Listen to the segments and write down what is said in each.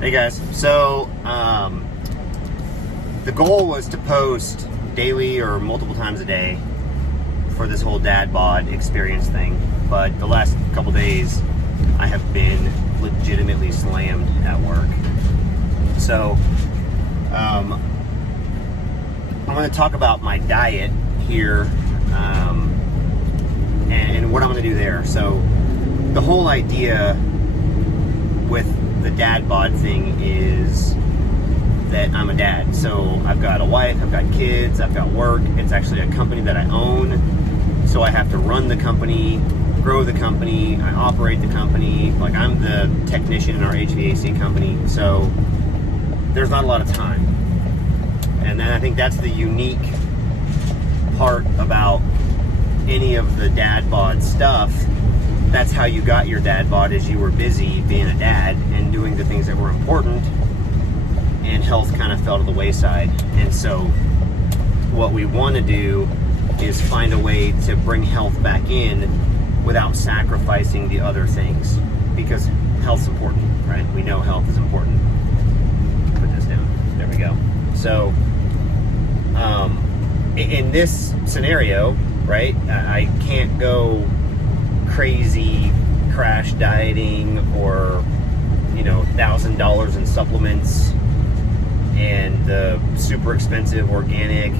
Hey guys, so the goal was to post daily or multiple times a day for this whole Dadbod Experience thing, but the last couple days I have been legitimately slammed at work. So I'm going to talk about my diet here and what I'm going to do there. So the whole idea with the Dadbod thing is that I'm a dad. So I've got a wife, I've got kids, I've got work. It's actually a company that I own. So I have to run the company, grow the company, I operate the company. Like, I'm the technician in our HVAC company. So there's not a lot of time. And then I think that's the unique part about any of the Dadbod stuff. That's how you got your Dadbod, is you were busy being a dad and doing the things that were important, and health kind of fell to the wayside. And so what we want to do is find a way to bring health back in without sacrificing the other things, because health's important, right? We know health is important. Put this down. There we go. So in this scenario, right, I can't go crazy crash dieting or, $1,000 in supplements and super expensive organic.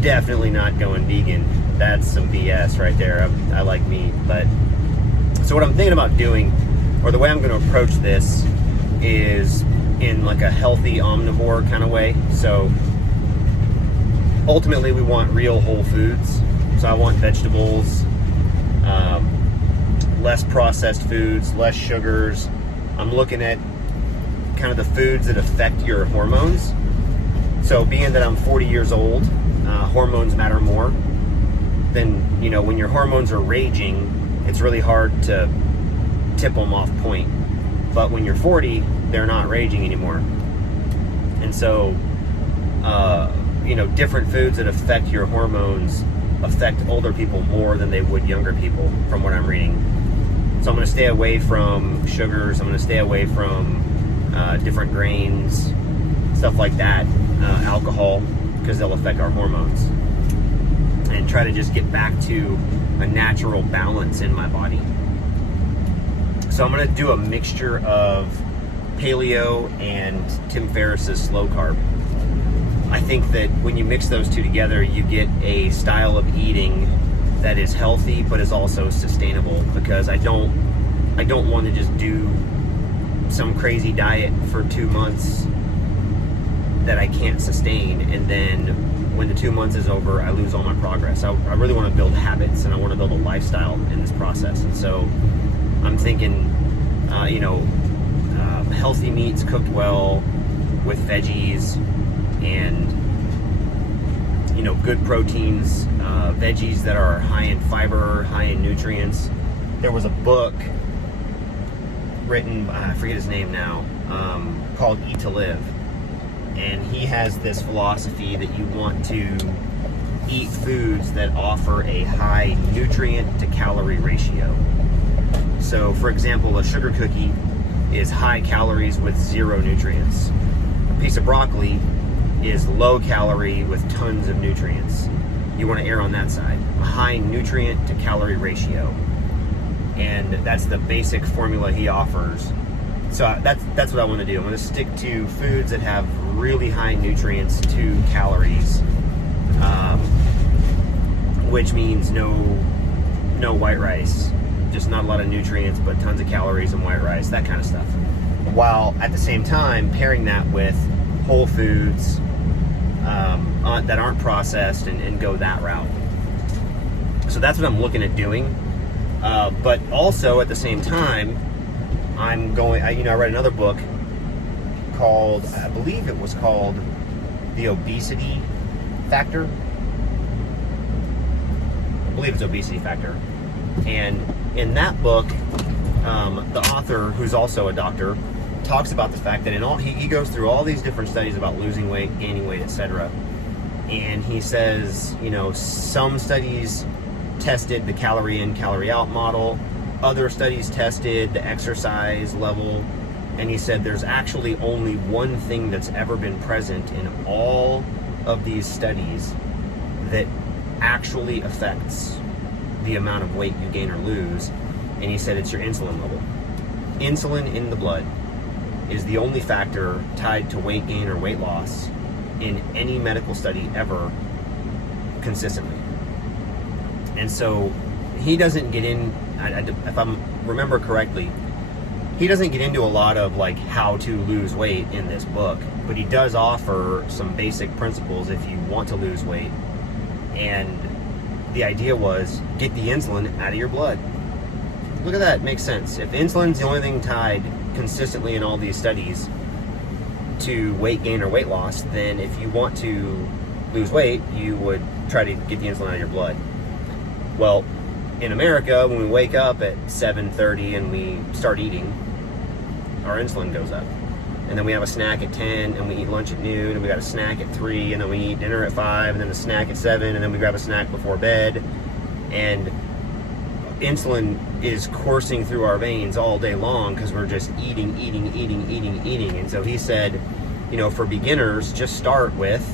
Definitely not going vegan. That's some BS right there. I like meat. But so what I'm thinking about doing, or the way I'm going to approach this, is in like a healthy omnivore kind of way. So ultimately we want real whole foods. So I want vegetables, less processed foods, less sugars. I'm looking at kind of the foods that affect your hormones. So being that I'm 40 years old, hormones matter more. Then, when your hormones are raging, it's really hard to tip them off point. But when you're 40, they're not raging anymore. And so, different foods that affect your hormones affect older people more than they would younger people, from what I'm reading. So I'm going to stay away from sugars. I'm going to stay away from different grains, stuff like that, alcohol, because they'll affect our hormones, and try to just get back to a natural balance in my body. So I'm going to do a mixture of paleo and Tim Ferriss's slow carb. I think that when you mix those two together, you get a style of eating that is healthy but is also sustainable, because I don't want to just do some crazy diet for 2 months that I can't sustain, and then when the 2 months is over, I lose all my progress. I really want to build habits, and I want to build a lifestyle in this process. And so I'm thinking, healthy meats cooked well with veggies, and good proteins, veggies that are high in fiber, high in nutrients. There was a book written, I forget his name now, called Eat to Live, and he has this philosophy that you want to eat foods that offer a high nutrient to calorie ratio. So for example, a sugar cookie is high calories with 0 nutrients. A piece of broccoli is low calorie with tons of nutrients. You want to err on that side. A high nutrient to calorie ratio. And that's the basic formula he offers. So that's what I want to do. I'm going to stick to foods that have really high nutrients to calories, which means no white rice. Just not a lot of nutrients, but tons of calories and white rice, that kind of stuff. While at the same time pairing that with whole foods that aren't processed, and go that route. So that's what I'm looking at doing. But also at the same time, I'm going, I read another book called, I believe it was called The Obesity Factor. I believe it's Obesity Factor. And in that book, the author, who's also a doctor, talks about the fact that he goes through all these different studies about losing weight, gaining weight, etc. And he says, some studies tested the calorie in, calorie out model. Other studies tested the exercise level And he said there's actually only one thing that's ever been present in all of these studies that actually affects the amount of weight you gain or lose. And he said it's your insulin level. Insulin in the blood is the only factor tied to weight gain or weight loss in any medical study ever consistently. And so he doesn't get in, if I remember correctly, he doesn't get into a lot of like how to lose weight in this book, but he does offer some basic principles if you want to lose weight. And the idea was get the insulin out of your blood. Look at that, makes sense. If insulin's the only thing tied consistently in all these studies to weight gain or weight loss, then if you want to lose weight, you would try to get the insulin out of your blood. Well, in America, when we wake up at 7:30 and we start eating, our insulin goes up. And then we have a snack at 10, and we eat lunch at noon, and we got a snack at 3, and then we eat dinner at 5, and then a snack at 7, and then we grab a snack before bed. And insulin is coursing through our veins all day long because we're just eating. And so he said, you know, for beginners, just start with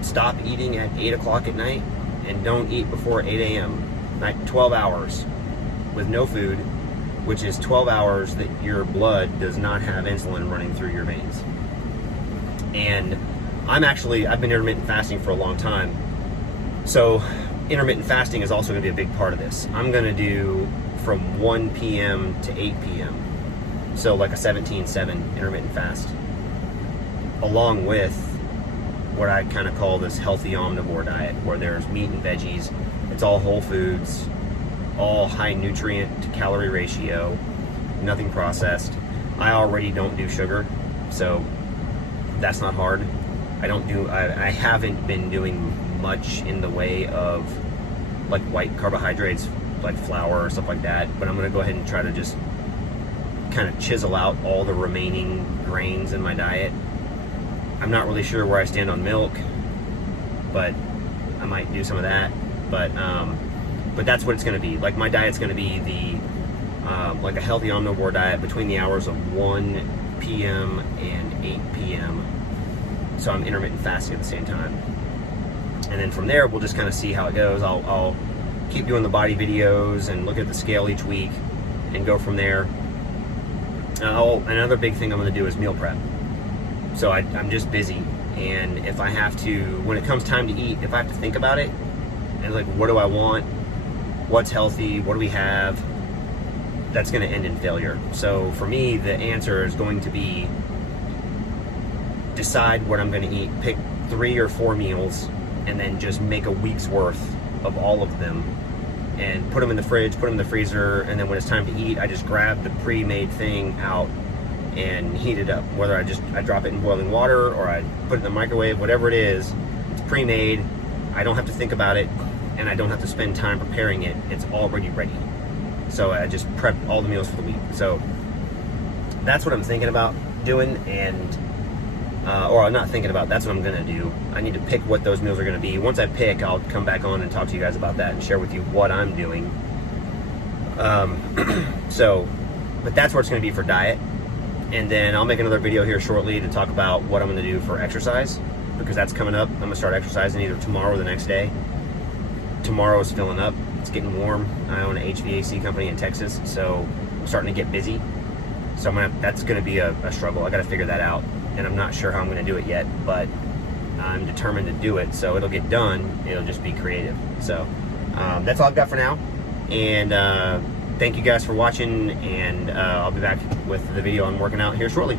stop eating at 8 o'clock at night and don't eat before 8 a.m. Like 12 hours with no food, which is 12 hours that your blood does not have insulin running through your veins. And I've been intermittent fasting for a long time. So intermittent fasting is also going to be a big part of this. I'm going to do from 1 p.m. to 8 p.m. So like a 17-7 intermittent fast, along with what I kind of call this healthy omnivore diet, where there's meat and veggies. It's all whole foods, all high nutrient to calorie ratio, nothing processed. I already don't do sugar, so that's not hard. I haven't been doing much in the way of like white carbohydrates, like flour or stuff like that, but I'm gonna go ahead and try to just kind of chisel out all the remaining grains in my diet. I'm not really sure where I stand on milk, but I might do some of that. But that's what it's going to be. Like my diet's going to be like a healthy omnivore diet between the hours of 1 p.m. and 8 p.m. So I'm intermittent fasting at the same time. And then from there, we'll just kind of see how it goes. I'll keep doing the body videos and look at the scale each week and go from there. Another big thing I'm going to do is meal prep. So I'm just busy, and if I have to, when it comes time to eat, if I have to think about it, and like, what do I want? What's healthy? What do we have? That's going to end in failure. So for me, the answer is going to be decide what I'm going to eat, pick 3 or 4 meals, and then just make a week's worth of all of them, and put them in the fridge, put them in the freezer, and then when it's time to eat, I just grab the pre-made thing out and heat it up. Whether I drop it in boiling water or I put it in the microwave, whatever it is, it's pre-made. I don't have to think about it, and I don't have to spend time preparing it. It's already ready. So I just prep all the meals for the week. So that's what I'm thinking about doing, and or I'm not thinking about, that's what I'm gonna do. I need to pick what those meals are gonna be. Once I pick, I'll come back on and talk to you guys about that and share with you what I'm doing. But that's what it's gonna be for diet. And then I'll make another video here shortly to talk about what I'm going to do for exercise, because that's coming up. I'm going to start exercising either tomorrow or the next day. Tomorrow is filling up. It's getting warm. I own an HVAC company in Texas, so I'm starting to get busy. So that's going to be a struggle. I got to figure that out, and I'm not sure how I'm going to do it yet, but I'm determined to do it. So it'll get done. It'll just be creative. So that's all I've got for now. And thank you guys for watching, and I'll be back with the video on working out here shortly.